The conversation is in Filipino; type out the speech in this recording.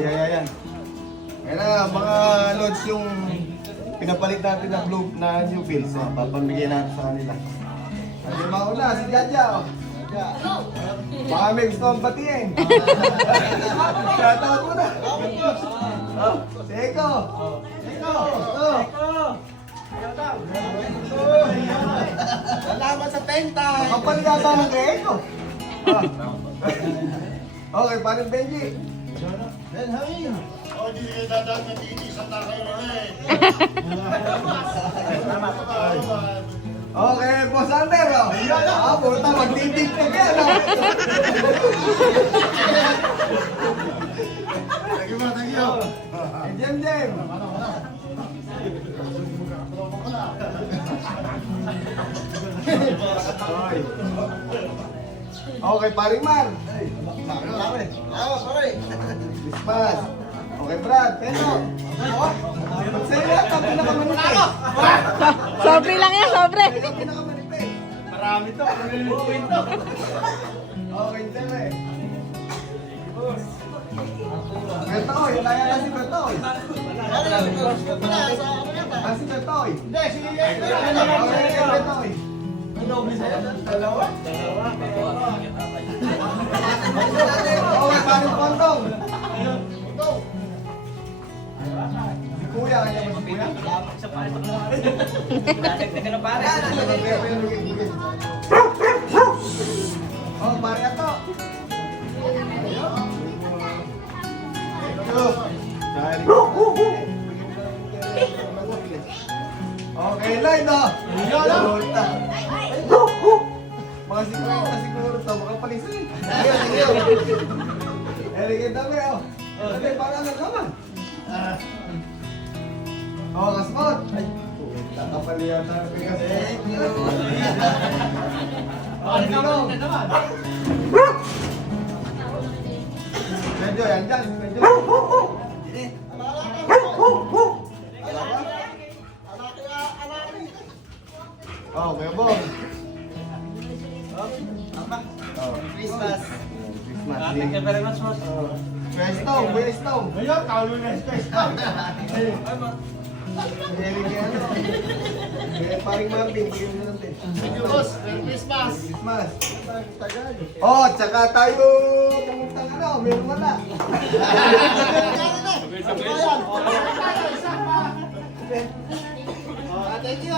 Ayan. Ayan na, mga lods yung pinapalit natin na blue na new bills. Papamigay natin sa kanila. At yung mauna, si Jaja. Baka may gusto kong batiin. Shoutout mo na. Si Eko. Salamat sa tenta! Kapaligasan ng kay Eko. Okay, paano Benji? Hindi kayo dadaan na titisan na kayo ulit. Okay, Boss Ander. Puta, magtitig ka yan. Thank you. Jem. Okay, paring Mar. Dispas. Okay, Brad. Pero. Sa'yo lang, ang pinakamanipis. Sobre lang yan, sobre. Sa'yo ang pinakamanipis. Marami to. Luluin to. Okay, Tere. Bertoy, kaya na si Bertoy. Si Bertoy. Hindi, sige. Okay, Bertoy. Dalawa. Okay, paring Pontong. Si Kuya, kanya ba si Kuya? Oh, pare ato. Okay, line no. Mga sikwenta siguro ito, makapalisin. Erigin dami, oh. Sabi, parang nagkaman. Oh, kasmot. Kakapalihan na rin kasi. Medyo, yan dyan. Medyo. Oh, Kuya Bong. Christmas. Thank you very much, boss. Kuya Stong. Ayun, kaulo na ito. Paring Marvin, bigyan mo natin. Thank you, boss. Merry Christmas. Christmas. Oh, tsaka tayo pumunta ka na, meron wala. Thank you.